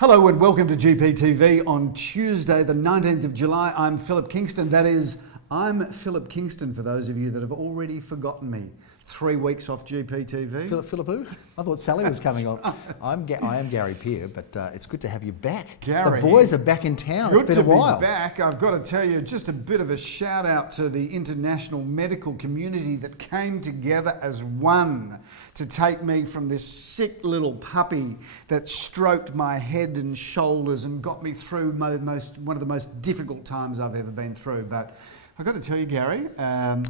Hello and welcome to GPTV on Tuesday the 19th of July. I'm Philip Kingston. That is, I'm Philip Kingston for those of you that have already forgotten me. 3 weeks off GPTV. Philip who? I thought Sally was coming on. I am Gary Peer, but it's good to have you back. Gary, the boys are back in town. Good it's been to a while. be back. I've got to tell you, just a bit of a shout out to the international medical community that came together as one to take me from this sick little puppy that stroked my head and shoulders and got me through one of the most difficult times I've ever been through. But I've got to tell you, Gary, I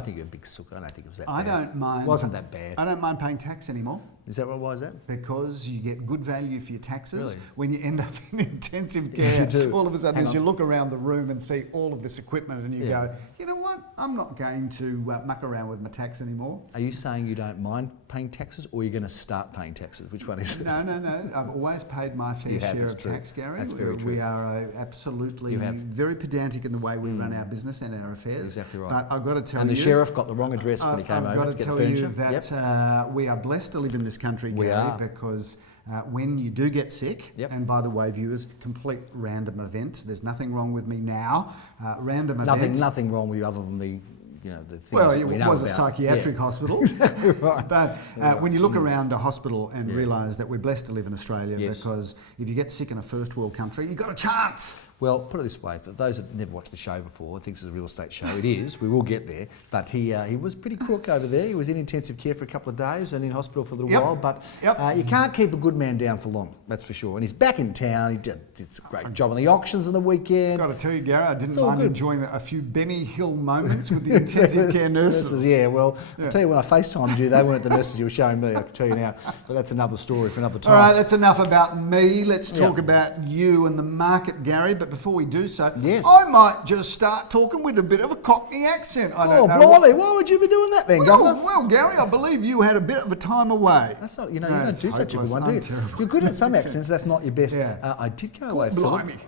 think you're a big sook. I don't think it was that bad. I don't mind. It wasn't that bad. I don't mind paying tax anymore. Is that why is that? Because you get good value for your taxes. Really? When you end up in intensive care. You do. All of a sudden, as you look around the room and see all of this equipment and you go, you know what, I'm not going to muck around with my tax anymore. Are you saying you don't mind paying taxes, or you're going to start paying taxes? Which one is it? No. I've always paid my fair share of tax, Gary. That's very true. We are absolutely very pedantic in the way we run our business and our affairs. Exactly right. But I've got to tell you... And the sheriff got the wrong address when he came over to get the furniture. I've got to tell you that we are blessed to live in this country, Gary. We are. Because when you do get sick, and by the way, viewers, complete random event. There's nothing wrong with me now. Random event. Nothing wrong with you other than the things well, that it we know was about. a psychiatric hospital. Exactly right. But when you look around a hospital and realise that we're blessed to live in Australia, because if you get sick in a first world country, you've got a chance. Well, put it this way, for those that never watched the show before, thinks it's a real estate show, it is, we will get there, but he was pretty crook over there. He was in intensive care for a couple of days and in hospital for a little while, but you can't keep a good man down for long, that's for sure. And he's back in town, he did a great job on the auctions on the weekend. Got to tell you, Gary, I didn't mind enjoying a few Benny Hill moments with the intensive care nurses. Yeah, well, I'll tell you, when I FaceTimed you, they weren't the nurses you were showing me, I can tell you now, but that's another story for another time. All right, that's enough about me. Let's talk about you and the market, Gary, but before we do so, I might just start talking with a bit of a Cockney accent. I don't know. Blimey, why would you be doing that then, Governor? Well, Gary, I believe you had a bit of a time away. That's not, you don't do such a good one, do you? You're good at some accents, that's not your best. I did go away, Phil.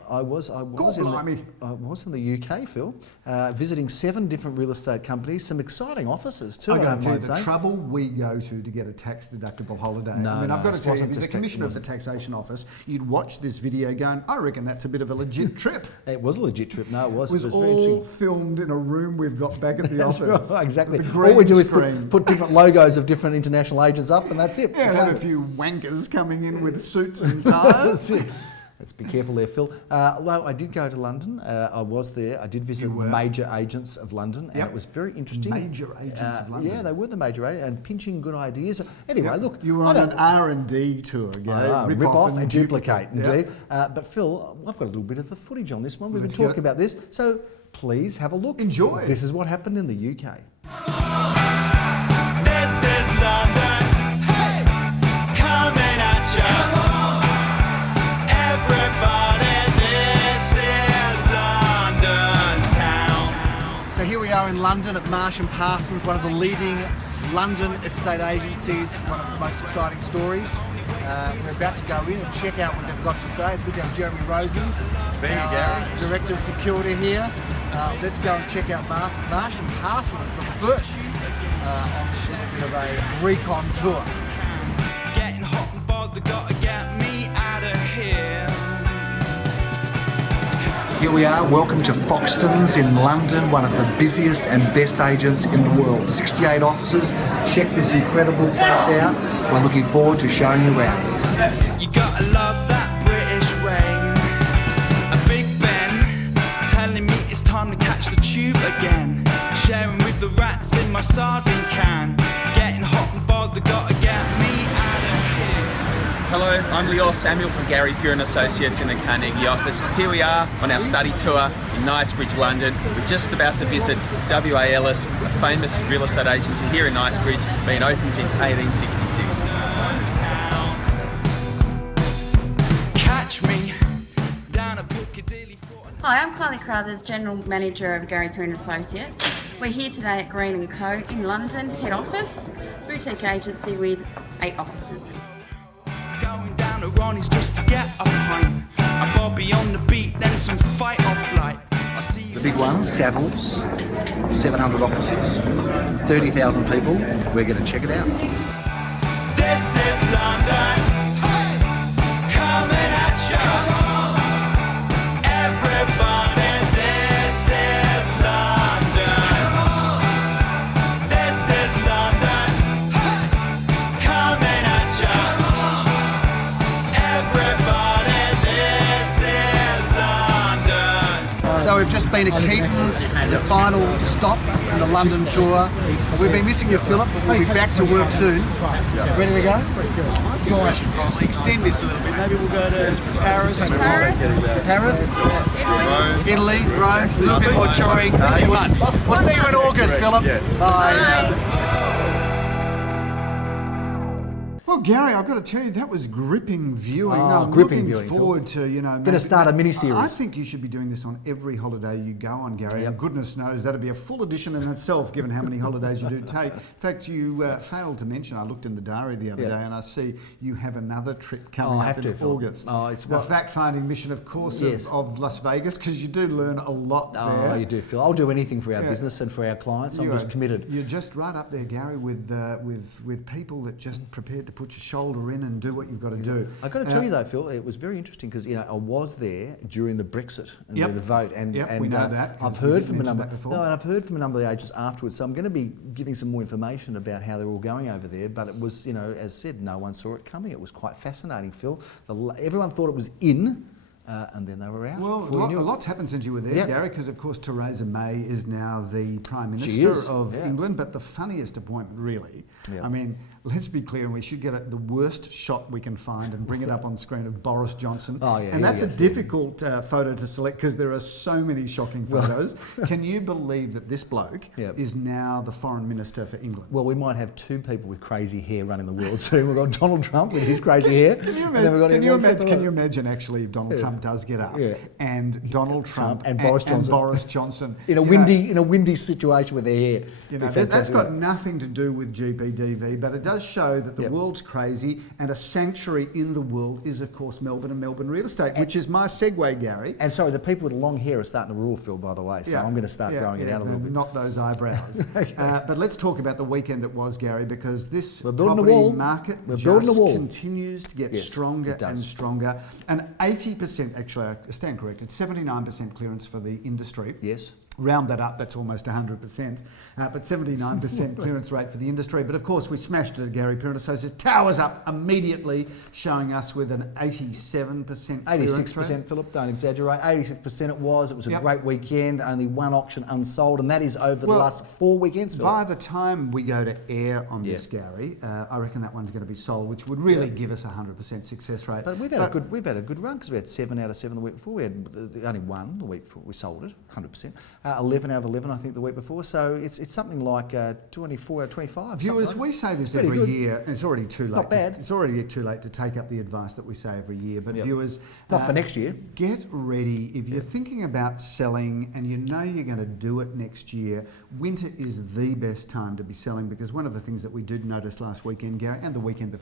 I was in the UK, Phil, visiting 7 different real estate companies, some exciting offices too, I don't mind saying. The trouble we go to get a tax deductible holiday. I've got to tell you, the Commissioner of the Taxation Office, you'd watch this video going, I reckon that's a bit of a legit trip. It was a legit trip. No, it was. It was all filmed in a room we've got back at the office. Right, exactly. All we do is put different logos of different international agents up, and that's it. Yeah, and have a few wankers coming in with suits and ties. Let's be careful there, Phil. Although I did go to London, I was there. I did visit major agents of London, and it was very interesting. Major agents of London? Yeah, they were the major agents, and pinching good ideas. Anyway, look. You were on an R&D tour, Rip off and duplicate, indeed. But Phil, I've got a little bit of a footage on this one. We've been talking about this, so please have a look. Enjoy. This is what happened in the UK. This is London, coming at you. So here we are in London at Marsh & Parsons, one of the leading London estate agencies, one of the most exciting stories. We're about to go in and check out what they've got to say. It's good to have Jeremy Rosens, our Director of Security here. Let's go and check out Marsh & Parsons, the first on this little bit of a recon tour. Getting hot and bothered, gotta get me out of here. Here we are, welcome to Foxtons in London, one of the busiest and best agents in the world. 68 offices, check this incredible place out. We're looking forward to showing you around. You gotta love that British rain. A Big Ben telling me it's time to catch the tube again. Sharing with the rats in my sardine can. Getting hot and bothered, gotta get me out of here. Hello, I'm Lior Samuel from Gary Peer & Associates in the Carnegie office. Here we are on our study tour in Knightsbridge, London. We're just about to visit W.A. Ellis, a famous real estate agency here in Knightsbridge, been open since 1866. Catch me down a Piccadilly. Hi, I'm Kylie Crothers, General Manager of Gary Peer & Associates. We're here today at Green & Co in London, head office, boutique agency with 8 offices. Going down to Ronnie's just to get a pint. A Bobby on the beat, then some fight or flight. I see you. The big one, Savills, 700 offices, 30,000 people. We're going to check it out. This is London, coming at we've just been at Keaton's, the final stop in the London tour. We've been missing you, Philip. We'll be back to work soon. Ready to go? I think we should probably extend this a little bit. Maybe we'll go to Paris. Paris, Italy, Rome, a little bit more touring. We'll see you in August, Philip. Bye. Well, Gary, I've got to tell you, that was gripping viewing. Oh, I'm gripping looking viewing, forward to, Going to start a mini-series. I think you should be doing this on every holiday you go on, Gary. And goodness knows that'd be a full edition in itself, given how many holidays you do take. In fact, you failed to mention, I looked in the diary the other day and I see you have another trip coming up in August. It's the fact-finding mission, of course, of Las Vegas, because you do learn a lot there. Oh, you do, Phil. I'll do anything for our business and for our clients. I'm just committed. You're just right up there, Gary, with people that just prepared to put your shoulder in and do what you've got to do. I've got to tell you though, Phil, it was very interesting because I was there during the Brexit and during the vote, and we know that. I've heard from a number. I've heard from a number of the agents afterwards. So I'm going to be giving some more information about how they're all going over there. But it was, as said, no one saw it coming. It was quite fascinating, Phil. Everyone thought it was in. And then they were out. Well, a lot's happened since you were there, Gary, because of course Theresa May is now the Prime Minister of England. But the funniest appointment, really, I mean, let's be clear, and we should get the worst shot we can find and bring it up on screen of Boris Johnson. And that's a difficult photo to select because there are so many shocking photos. Can you believe that this bloke is now the Foreign Minister for England? Well, we might have two people with crazy hair running the world soon. We've got Donald Trump with his crazy hair. Can you imagine actually if Donald Trump does get up and Donald Trump and Boris Johnson in a windy situation with their hair? That's got nothing to do with GPTV, but it does show that the world's crazy, and a sanctuary in the world is, of course, Melbourne and Melbourne real estate, which is my segue, Gary. And sorry, the people with long hair are starting to rule, Phil, by the way, so I'm going to start growing it out a little bit. Not those eyebrows. But let's talk about the weekend that was, Gary, because this property market continues to get stronger and stronger. And 80%, actually, I stand corrected, 79% clearance for the industry. Yes. Round that up, that's almost 100%, but 79% clearance rate for the industry. But of course, we smashed it at Gary Pirin Associates. Towers up immediately, showing us with an 87% 86%, Philip, don't exaggerate. 86% it was. It was a great weekend. Only one auction unsold, and that is over the last 4 weekends, Philip. By the time we go to air on this, Gary, I reckon that one's going to be sold, which would really give us a 100% success rate. But we've had a good run because we had 7 out of 7 the week before. We had only 1 the week before. We sold it 100%. 11 out of 11, I think, the week before. So it's something like 24 out of 25. Viewers, we say this every year, and it's already too late. Not bad. It's already too late to take up the advice that we say every year. But viewers, not for next year. Get ready. If you're thinking about selling and you know you're going to do it next year, winter is the best time to be selling, because one of the things that we did notice last weekend, Gary, and the weekend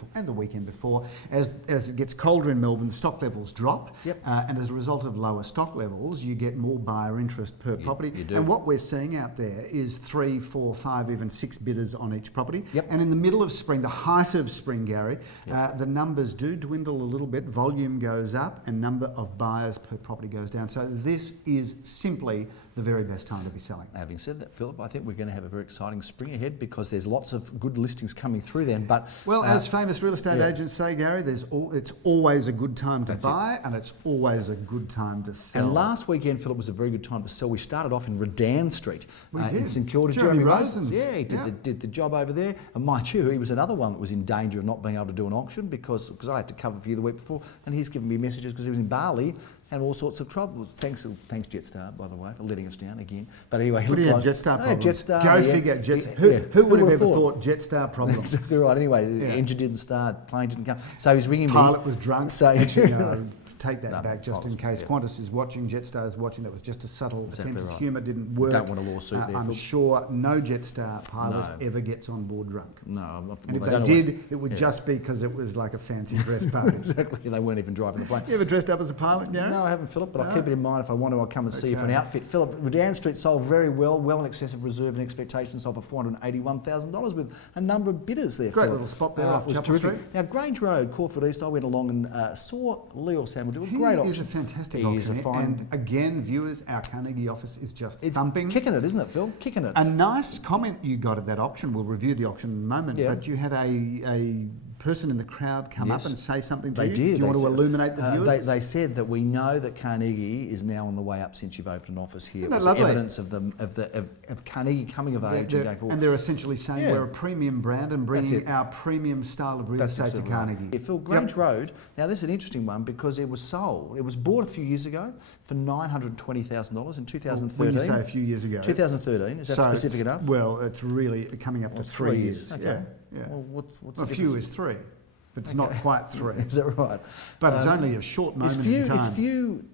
before, as it gets colder in Melbourne, stock levels drop. And as a result of lower stock levels, you get more buyer interest per property. You do. And what we're seeing out there is 3, 4, 5, even 6 bidders on each property. Yep. And in the middle of spring, the height of spring, Gary, the numbers do dwindle a little bit. Volume goes up and number of buyers per property goes down. So this is simply the very best time to be selling. Having said that, Philip, I think we're going to have a very exciting spring ahead because there's lots of good listings coming through then. But as famous real estate agents say, Gary, it's always a good time to buy and it's always a good time to sell. And last weekend, Philip, was a very good time to sell. We started off in Redan Street in St Kilda. Jeremy Rosens. Yeah, he did the job over there. And mind you, he was another one that was in danger of not being able to do an auction because I had to cover for you the week before, and he's given me messages because he was in Bali and all sorts of trouble. Thanks Jetstar, by the way, for letting us down again. But anyway, what do you have, Jetstar problems? Jetstar. Go figure. Who would have ever thought Jetstar problems? Exactly right. Anyway, the engine didn't start, plane didn't come. So he's ringing me. Pilot was drunk. Take that back just in case. Yeah. Qantas is watching, Jetstar is watching. That was just a subtle attempt at right. humour, didn't work. Don't want a lawsuit there. I'm sure no Jetstar pilot ever gets on board drunk. No. And if they did, it would just be because it was like a fancy dress party. Exactly. They weren't even driving the plane. You ever dressed up as a pilot, Gary? No, I haven't, Philip, but I'll keep it in mind. If I want to, I'll come and see you for an outfit. Philip, Redan Street sold very well in excess of reserve and expectations, sold for $481,000 with a number of bidders there. Great little spot there off Chapel Street. Now, Grange Road, Caulfield East, I went along and saw Leo Samuel do a great auction. Fantastic auction. And again, viewers, our Carnegie office is just thumping. Kicking it, isn't it, Phil? Kicking it. A nice comment you got at that auction. We'll review the auction in a moment. But you had a person in the crowd come up Yes. and say something to They you? did. Do you want to said- illuminate the viewers? They said that we know that Carnegie is now on the way up since you've opened an office here. Isn't that It was lovely? evidence of Carnegie coming of age and going forward. And they're essentially saying Yeah. we're a premium brand and bringing it. our premium style of real That's estate to absolutely right. Carnegie. Yeah, Phil, Grange Road, now this is an interesting one because it was sold. It was bought a few years ago for $920,000 in 2013. When you say a few years ago. 2013, is that So specific it's- enough? Well, it's really coming up to 3 years. Okay. Yeah, yeah. Well, what's A the few difference? is 3, but it's not quite 3. Is that right? But it's only a short moment Is few, in time. is few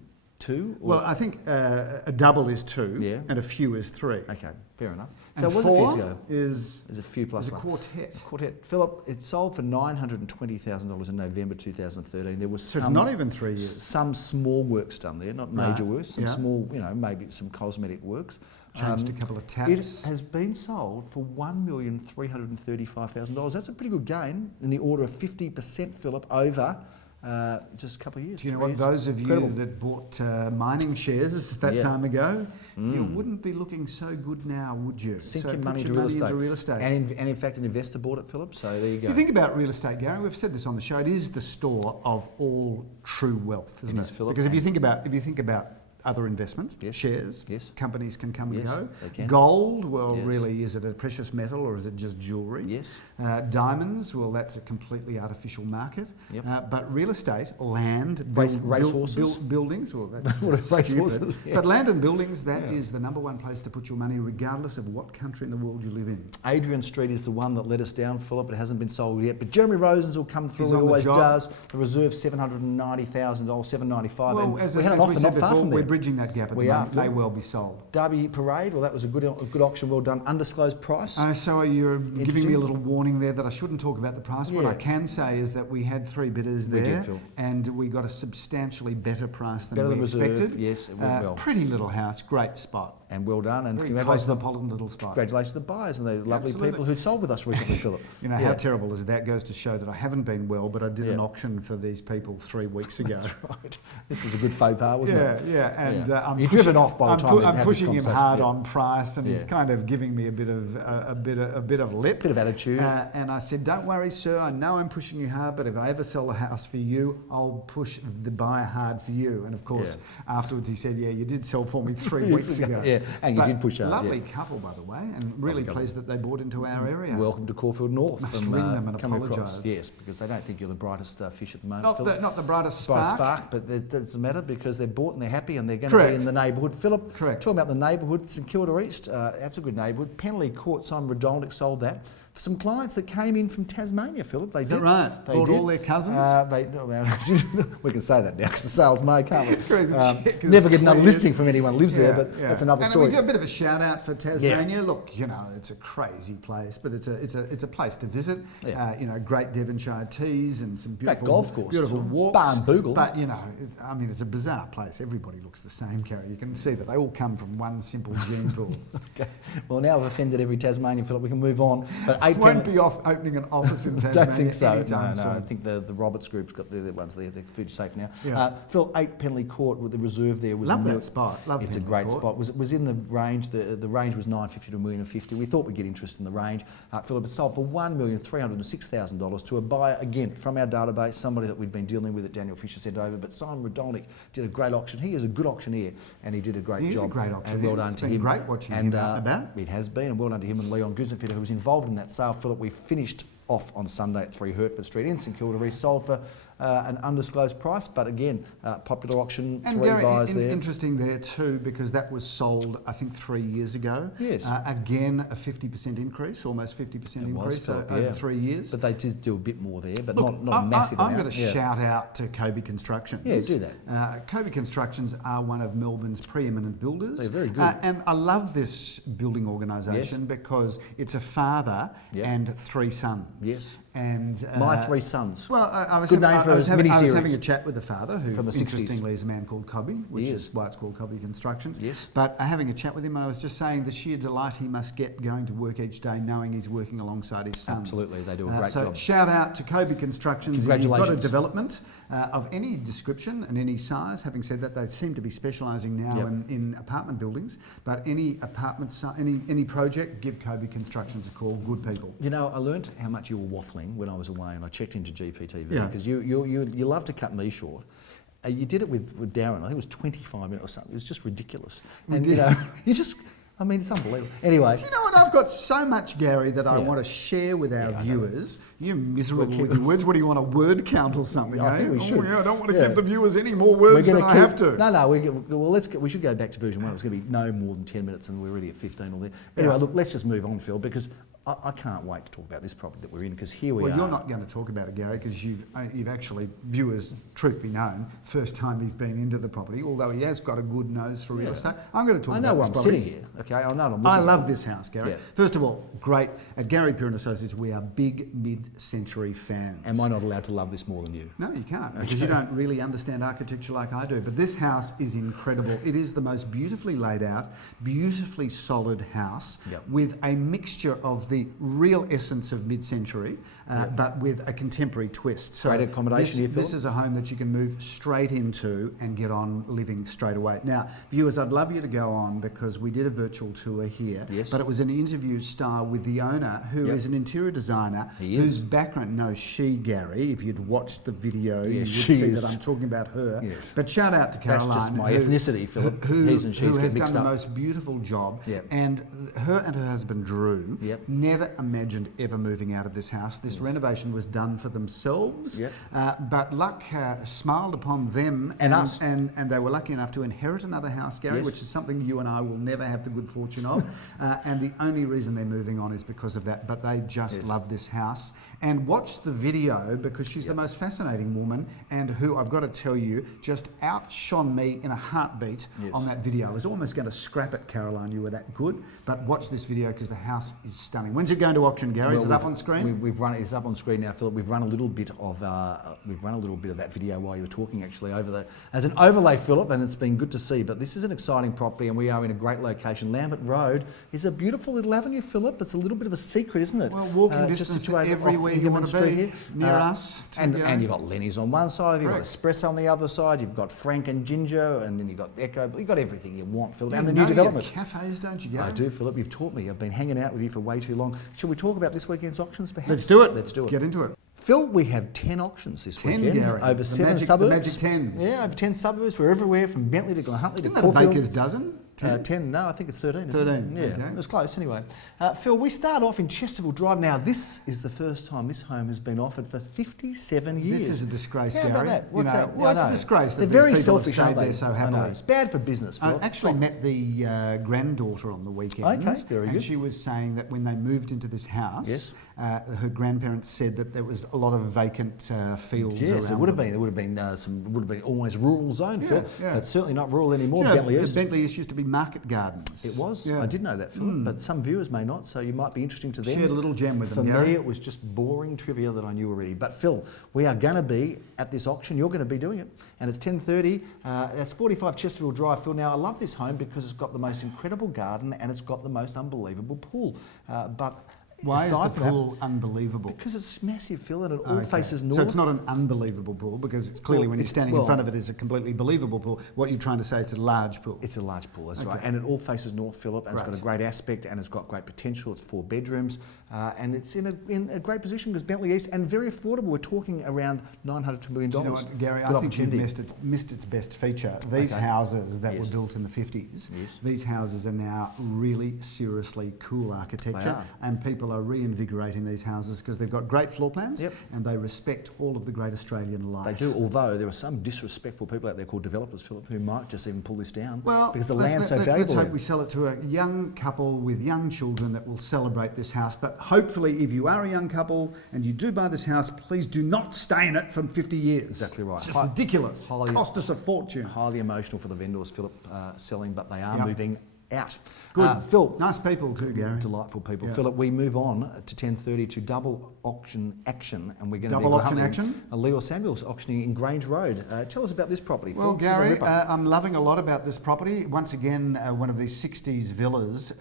2? Or? Well, I think a double is 2, Yeah. and a few is 3. Okay, fair enough. And So it was a few years 4 ago. is There's a few plus a one. quartet. Quartet. Philip, it sold for $920,000 in November 2013. There was So it's some, not even 3 years. some small works done there, not major Right, works, some yeah. small, maybe some cosmetic works. Changed a couple of taps. It has been sold for $1,335,000. That's a pretty good gain in the order of 50%, Philip, over just a couple of years. Do you know 3 what? years. Those of Incredible. you that bought mining shares that Yeah. time ago, you wouldn't be looking so good now, would you? Sink So your put money your into real money estate. into real estate. And in fact, an investor bought it, Philip, so there you go. If you think about real estate, Gary, we've said this on the show. It is the store of all true wealth, isn't It it? is, Philip. Because if you think about other investments, Yes. shares, Yes. companies can come and Yes, go. they can. Gold, well, Yes. really, is it a precious metal or is it just jewellery? Yes. Diamonds, well, that's a completely artificial market. Yep. But real estate, land, Racehorses. buildings, well, that's What are just racehorses? stupid. Yeah. But land and buildings, that is the number one place to put your money, regardless of what country in the world you live in. Adrian Street is the one that let us down, Philip. It hasn't been sold yet, but Jeremy Rosens will come through. He's He on the always job. does. The reserve $790,000, $795. Well, and as we had an we offer said not far before, from we're there. bridging that gap at We the are, moment. May Phil. well be sold. Derby Parade. Well, that was a good auction, well done. Undisclosed price. So you're giving me Interesting. a little warning there that I shouldn't talk about the price. What Yeah. I can say is that we had 3 bidders We there, did, Phil. and we got a substantially better price than Better we than reserve, expected. yes, it went well. Pretty little house, great spot. And well done. And Very congratulations, cosmopolitan little spot. congratulations to the buyers and the lovely Absolutely. people who sold with us recently, Philip. You know, Yeah. how terrible is that? Goes to show that I haven't been well, but I did an Yeah. auction for these people 3 weeks ago. Right. This was a good faux pas, wasn't it? Yeah, and Yeah. I'm You're pushing- driven off by the I'm time we I'm had this pushing him conversation, hard yeah. on price, and he's Yeah. kind of giving me a bit of lip, Bit of attitude. And I said, "Don't worry, sir. I know I'm pushing you hard, but if I ever sell a house for you, I'll push the buyer hard for you." And of course, afterwards he said, "Yeah, you did sell for me 3 weeks ago." Yeah, and you But did push hard, Lovely yeah. couple, by the way, and really couple. pleased that they bought into our area. Welcome to Caulfield North. Must from, ring them and coming across. apologise. Yes, because they don't think you're the brightest fish at the moment, Not Philip. the brightest Brightest spark. spark, but it doesn't matter because they're bought and they're happy and they're going to Correct. be in the neighbourhood. Philip, Correct. talking about the neighbourhood, St Kilda East, that's a good neighbourhood. Penley Court, Simon Redolnik sold that. For some clients that came in from Tasmania, Philip, they Is did. that right? They Brought did. all their cousins? We can say that now because the sales may, can't we? Correct, the check is Never get another cleared. listing from anyone who lives there, but that's another and story. we do a bit of a shout out for Tasmania. Look, you know, it's a crazy place, but it's a place to visit. Yeah. You know, great Devonshire teas and some Great beautiful golf course as beautiful well. walks. Barnbougle. But you know, I mean, it's a bizarre place. Everybody looks the same, Kerry. You can see that they all come from one simple gene pool. Okay. Well, now I've offended every Tasmanian, Philip. We can move on. But I 8 won't Penley- be off opening an office in Tasmania. Don't think so. anytime No, soon. I think the Roberts Group's got their ones there. They're food safe now. Yeah. Phil, 8 Penley Court with the reserve there was Love a that spot. Love it's a Penley great Court. spot. Was in the range. The range was 950 to $1,050,000. We thought we'd get interest in the range. Philip, it sold for $1,306,000 to a buyer again from our database, somebody that we'd been dealing with that Daniel Fisher sent over. But Simon Redolnik did a great auction. He is a good auctioneer, and he did a great He is job. a great And auctioneer. well done It's to been him. great watching and, him out and about. It has been, and well done to him and Leon Guzenfitter, who was involved in that sale. Philip, we finished off on Sunday at 3 Hertford Street in St Kilda. He sold for an undisclosed price, but again, popular auction, And 3 Gary, buyers there. interesting there too, because that was sold, I think, 3 years ago. Yes. Again, a 50% increase, almost 50% It was, increase Philip, over yeah. 3 years. But they did do a bit more there, but Look, not a massive I'm amount. going to Yeah. shout out to Kobe Constructions. Yeah, do that. Kobe Constructions are one of Melbourne's preeminent builders. They're very good. And I love this building organisation because it's a father Yeah. and 3 sons. Yes. And My 3 sons. Well, I was Good having, name for I was a having, I was mini-series. having a chat with the father, who From the 60s. interestingly is a man called Cobby, which He is is. why it's called Cobby Constructions. Yes. But having a chat with him, and I was just saying the sheer delight he must get going to work each day, knowing he's working alongside his sons. Absolutely, they do a great so job. shout out to Kobe Constructions. If you've got a Congratulations. development of any description and any size. Having said that, they seem to be specialising now Yep. in apartment buildings. But any apartment, any project, give Kobe Constructions a call. Good people. You know, I learnt how much you were waffling swing when I was away, and I checked into GPTV Yeah. because you love to cut me short. You did it with Darren. I think it was 25 minutes or something. It was just ridiculous. And you know, I mean, it's unbelievable. Anyway. Do you know what? I've got so much, Gary, that I Yeah. want to share with our Yeah, I know. viewers. You're miserable with your words. What do you want, a word count or something? I think we should. Oh, yeah, I don't want to Yeah. give the viewers any more words than I have to. No, we should go back to version 1. It's going to be no more than 10 minutes, and we're already at 15 or there. Anyway, look, let's just move on, Phil, because I can't wait to talk about this property that we're in, because here we are. Well, you're not going to talk about it, Gary, because you've actually, viewers, truth be known, first time he's been into the property, although he has got a good nose for real estate. I'm going to talk I about know why this I'm property. sitting here, okay? I know what I'm looking I at. love this house, Gary. Yeah. First of all, great. At Gary Pure and Associates, we are big mid-century fans. Am I not allowed to love this more than you? No, you can't, because you don't really understand architecture like I do. But this house is incredible. It is the most beautifully laid out, beautifully solid house with a mixture of the real essence of mid-century, but with a contemporary twist. So Great accommodation here, Phil. this is a home that you can move straight into and get on living straight away. Now, viewers, I'd love you to go on, because we did a virtual tour here, Yes. but it was an interview style with the owner, who is an interior designer, He whose is. background, no, she, Gary, if you'd watched the video, you would she see is. that I'm talking about her. Yes. But shout out to That's Caroline. just my ethnicity, Philip. His and she's who get has mixed done the up. most beautiful job. Yep. And her husband, Drew, Yep. never imagined ever moving out of this house. This renovation was done for themselves, Yep. but luck smiled upon them And us. And they were lucky enough to inherit another house, Gary, Yes. which is something you and I will never have the good fortune of. And the only reason they're moving on is because of that. But they just love this house. And watch the video, because she's the most fascinating woman, and who, I've got to tell you, just outshone me in a heartbeat on that video. I was almost going to scrap it, Caroline, you were that good. But watch this video, because the house is stunning. When's it going to auction, Gary? Is it up on screen? We've run it. It's up on screen now, Philip. We've run a little bit of that video while you were talking, actually, as an overlay, Philip, and it's been good to see. But this is an exciting property, and we are in a great location. Lambert Road is a beautiful little avenue, Philip. It's a little bit of a secret, isn't it? Well, walking just distance to situated everywhere off you want Ingerman to Street be, here. near us. And you've got Lenny's on one side, you've got Correct. Espresso on the other side, you've got Frank and Ginger, and then you've got Echo. You've got everything you want, Philip. And the new development. Cafes, don't you, Gary? I do, Philip. You've taught me. I've been hanging out with you for way too long. Shall we talk about this weekend's auctions, perhaps? Let's do it. Let's do it. Get into it. Phil, we have 10 auctions this 10, weekend. Gary. Over The 7 magic- suburbs. the magic 10. Yeah, over 10 suburbs. We're everywhere from Bentley to Glenhuntly to Isn't that a Caulfield. baker's dozen? 10, no, I think it's 13. isn't 13, it? Yeah, okay. it was close anyway. Phil, we start off in Chesterfield Drive. Now, this is the first time this home has been offered for 57 years. This is a disgrace, How Gary. about that? What's that? Well, it's I a know. disgrace that They're these very people have selfish, stayed aren't they? there so I know. happily. It's bad for business, Phil. I actually met the granddaughter on the weekend. Okay, very and good. she was saying that when they moved into this house, Yes. her grandparents said that there was a lot of vacant fields Yes, around there would have them. been. There would have been almost rural zone, Phil, yeah. but certainly not rural anymore. Do you know, Bentley East. Bentley East used to be market gardens. It was. Yeah. I did know that, Philip, but some viewers may not, so you might be interesting to them. Shared a little gem with For them, me, Gary. it was just boring trivia that I knew already. But Phil, we are going to be at this auction. You're going to be doing it, and it's 10:30. That's 45 Chesterfield Drive, Phil. Now, I love this home because it's got the most incredible garden and it's got the most unbelievable pool. But Why is the aside from that, pool unbelievable? because it's massive, Phil, and it all Okay. faces north. So it's not an unbelievable pool, because it's clearly Well, when you're it's- standing well- in front of it is a completely believable pool. What you're trying to say, it's a large pool. It's a large pool, that's right. And it all faces north, Philip, and it's got a great aspect and it's got great potential. It's 4 bedrooms and it's in a great position because Bentley East, and very affordable. We're talking around $900 to $1 million. Do you know what, Gary? Good I think you've opportunity. missed its best feature. These houses that Yes. were built in the 50s, Yes. these houses are now really seriously cool architecture, are. and people are reinvigorating these houses because they've got great floor plans Yep. and they respect all of the great Australian life. They do, although there are some disrespectful people out there called developers, Philip, who might just even pull this down Well, because the land's so valuable. Let's hope there. we sell it to a young couple with young children that will celebrate this house. But hopefully, if you are a young couple and you do buy this house, please do not stay in it for 50 years. Exactly right. It's just ridiculous. highly- Cost us a fortune. Highly emotional for the vendors, Philip, selling, but they are Yep. moving out. Good. Phil. Nice people too, Gary. Delightful people. Yeah. Philip, we move on to 10:30 to double auction action, and we're going to Double be auction Glenhuntly. action? Leo Samuels auctioning in Grange Road. Tell us about this property, Phil. Well, This is a Gary, ripper. I'm loving a lot about this property. Once again, one of these 60s villas,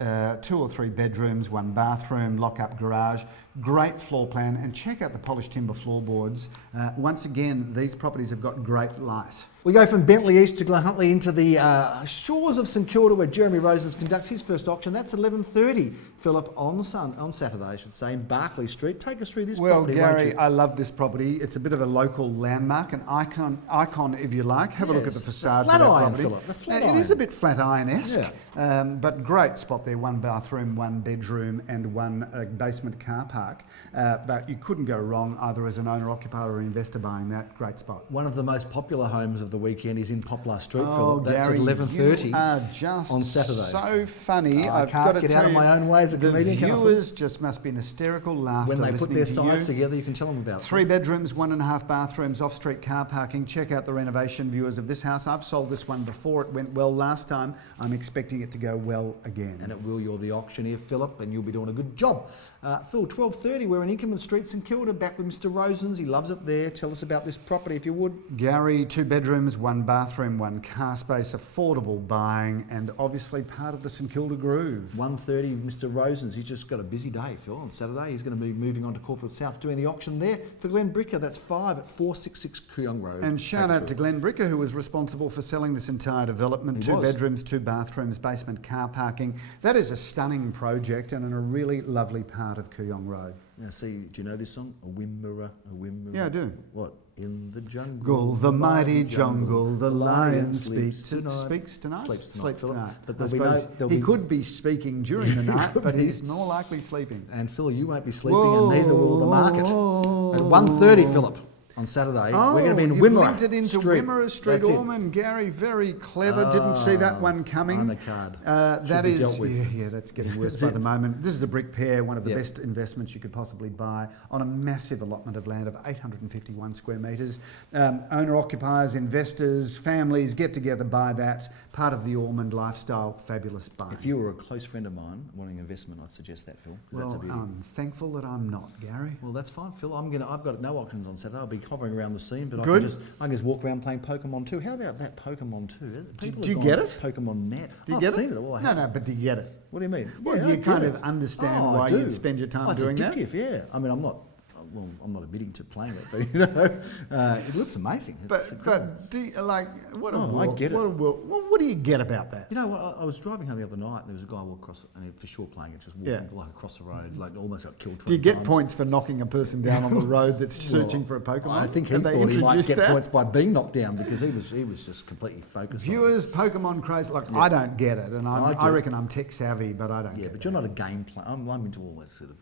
2 or 3 bedrooms, 1 bathroom, lock-up garage, great floor plan, and check out the polished timber floorboards. Once again, these properties have got great light. We go from Bentley East to Glenhuntly into the shores of St Kilda, where Jeremy Rosens conducts his first auction. That's 11:30. Philip, on Saturday, I should say, in Barclay Street. Take us through this Well, property, won't Gary, you? I love this property. It's a bit of a local landmark, an icon if you like. Have a look at the Yes, the facade flat of that iron, property. Philip, the flat It is a iron. bit flat iron-esque, Yeah. but great spot there. 1 bathroom, 1 bedroom and 1 basement car park. But you couldn't go wrong either as an owner-occupier or investor buying that. Great spot. One of the most popular homes of the weekend is in Poplar Street, Oh, Philip. That's Gary, at 11:30 you are just on Saturday. so funny. I I've can't got to get tell out of you, my own way as a the comedian, can I, Phil? viewers just must be in hysterical laughter When they put listening their to sides you. together, you can tell them about it. 3 bedrooms, 1.5 bathrooms, off-street car parking. Check out the renovation, viewers of this house. I've sold this one before. It went well last time. I'm expecting it to go well again. And it will. You're the auctioneer, Philip, and you'll be doing a good job. Phil, 12:30, we're in Inkerman Street, St Kilda, back with Mr Rosens. He loves it there. Tell us about this property, if you would. Gary, 2 bedrooms, 1 bathroom, 1 car space, affordable buying, and obviously part of the St Kilda groove. 1:30, Mr Rosens. He's just got a busy day, Phil. On Saturday, he's going to be moving on to Caulfield South, doing the auction there. For Glenn Bricker, that's 5 at 466 Kooyong Road. And shout out to Glenn Bricker, who was responsible for selling this entire development. He 2 was. bedrooms, 2 bathrooms, basement car parking. That is a stunning project and in a really lovely part of Kooyong Road. Now, see, do you know this song? A whimmerer, a whimmerer. Yeah, I do. What? In the jungle, The mighty jungle, the lion speaks tonight. Speaks tonight? Sleeps tonight. But I there'll be suppose no- there'll he be- could be speaking during the night, could but be. he's more likely sleeping. And Phil, you won't be sleeping, and neither will the market. At 1:30, Philip, on Saturday, we're going to be in you've Wimmera linked it into Street. Wimmera Street, That's it. Ormond. Gary, very clever. Didn't see that one coming. on the card. That be is, dealt with. yeah, that's getting worse That's by it. the moment. This is the brick pair, one of the Yep. best investments you could possibly buy on a massive allotment of land of 851 square metres. Owner-occupiers, investors, families get together, buy that. Part of the Ormond lifestyle, fabulous buy. If you were a close friend of mine wanting investment, I'd suggest that, Phil. 'Cause that's a Well, beauty. I'm thankful that I'm not, Gary. Well, that's fine, Phil. I've got no auctions on Saturday. I'll be hovering around the scene, but Good. I can just walk around playing Pokemon 2. How about that Pokemon 2? People do have you get gone it? Pokemon mad. Do you I've get seen it? it. Well, I No, have. no, but do you get it? What do you mean? Well, Yeah, do I you get kind it. of understand Oh, why I do. you'd spend your time it's doing that? addictive, yeah. I mean, I'm not admitting to playing it, but you know, it looks amazing. It's But incredible. do you, like what a Oh, I world, get it. what a world, what do you get about that? You know what? I was driving home the other night, and there was a guy walking across, and he, for sure playing it, just walking Yeah. like across the road, like almost got killed. 20 Do you get times. points for knocking a person down on the road that's Well, searching for a Pokemon? I think he Have they thought he might introduced get that? points by being knocked down because he was just completely focused. Viewers, Pokemon craze. Like I don't get it, and I I do. reckon I'm tech savvy, but I don't. on it. Yeah, get but it. you're not a game player. I'm into all that sort of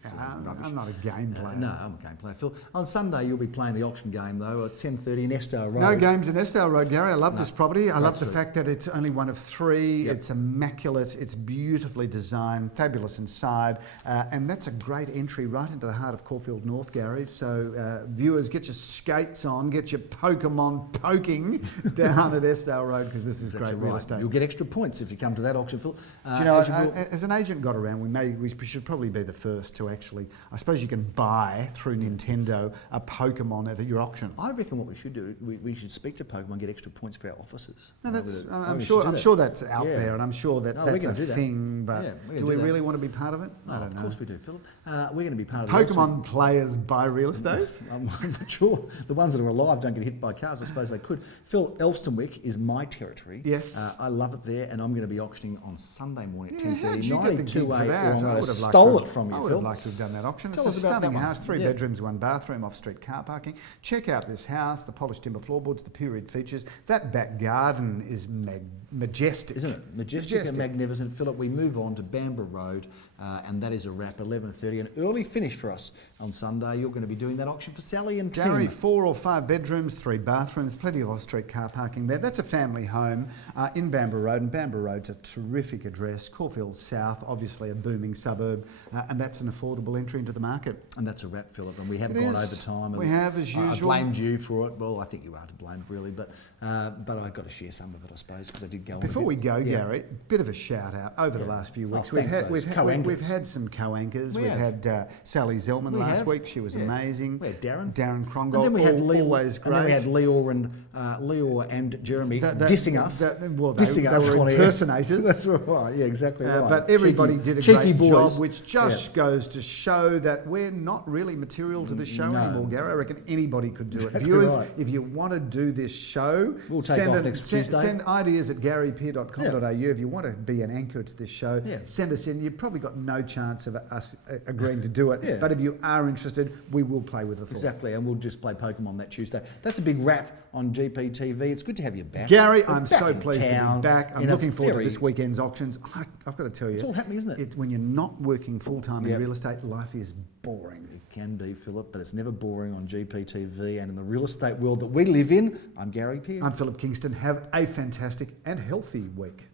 rubbish. I'm not a game player. No, I'm a game player. Phil, on Sunday you'll be playing the auction game though at 10:30 in Estelle Road. No games in Estelle Road, Gary. I love this property. I love the street. fact that it's only one of 3. Yep. It's immaculate. It's beautifully designed, fabulous inside, and that's a great entry right into the heart of Caulfield North, Gary. So viewers, get your skates on, get your Pokemon poking down at Estelle Road because this is great real estate. You'll get extra points if you come to that auction, Phil. Do you know, Agent Will- as an agent got around, we should probably be the first to actually. I suppose you can buy through Nintendo a Pokemon at your auction. I reckon what we should do, we should speak to Pokemon and get extra points for our officers. No, that's. I I'm we sure. should do I'm that. sure that's out Yeah. there, and I'm sure that No, we're that's a gonna do that. thing. But Yeah, we're gonna do we do that. really want to be part of it? I don't know. Of course we do, Philip. We're going to be part of the Pokemon players buy real estate. I'm not sure. The ones that are alive don't get hit by cars. I suppose they could. Phil, Elsternwick is my territory. Yes. I love it there, and I'm going to be auctioning on Sunday morning at Yeah, 10:30. how'd you get the gig for that? I would have liked stole to- it from you, I would Phil. have liked to have done that auction. Tell It's us a about that stunning one. house, 3 Yeah. bedrooms, 1 bathroom, off-street car parking. Check out this house, the polished timber floorboards, the period features. That back garden is majestic. Isn't it? Majestic and magnificent. Philip, we move on to Bamborough Road, and that is a wrap, 11:30. An early finish for us on Sunday. You're going to be doing that auction for Sally and Gary, Tim. 4 or 5 bedrooms, 3 bathrooms, plenty of off-street car parking there. That's a family home in Bamborough Road, and Bamborough Road's a terrific address. Caulfield South, obviously a booming suburb, and that's an affordable entry into the market. And that's a wrap, Philip. And we have It gone is. over time. We and have, as I usual. blamed you for it. Well, I think you are to blame, really. But I've got to share some of it, I suppose, because I did go on. Before we go, Yeah. Gary, bit of a shout out over the last few weeks. thanks, those co-anchors. We've had some co-anchors. We We've have. had Sally Zellman We last have. week. She was Yeah. amazing. We had Darren. Darren Krongol. And then we had Leo, always great. and then we had Leo and Jeremy dissing us. Well, dissing they us were on air. impersonators. That's right. Yeah, exactly right. But everybody did a cheeky great boys. job, which just goes to show that we're not really material to this show No. anymore, Gary. I reckon anybody could do it. Exactly Viewers, right. if you want to do this show, We'll take off next Tuesday. send ideas at garypeer.com.au. If you want to be an anchor to this show, Yeah. send us in. You've probably got no chance of us agreeing to do it. Yeah. But if you are interested, we will play with the thought. Exactly, and we'll just play Pokemon that Tuesday. That's a big wrap on GPTV. It's good to have you back. Gary, We're I'm back so in pleased to town be back. I'm in a looking forward to very- this weekend's auctions. I've got to tell you, It's all happening, isn't it? When you're not working full-time Yep. in real estate, life is boring. It can be, Philip, but it's never boring on GPTV. And in the real estate world that we live in, I'm Gary Pearce. I'm Philip Kingston. Have a fantastic and healthy week.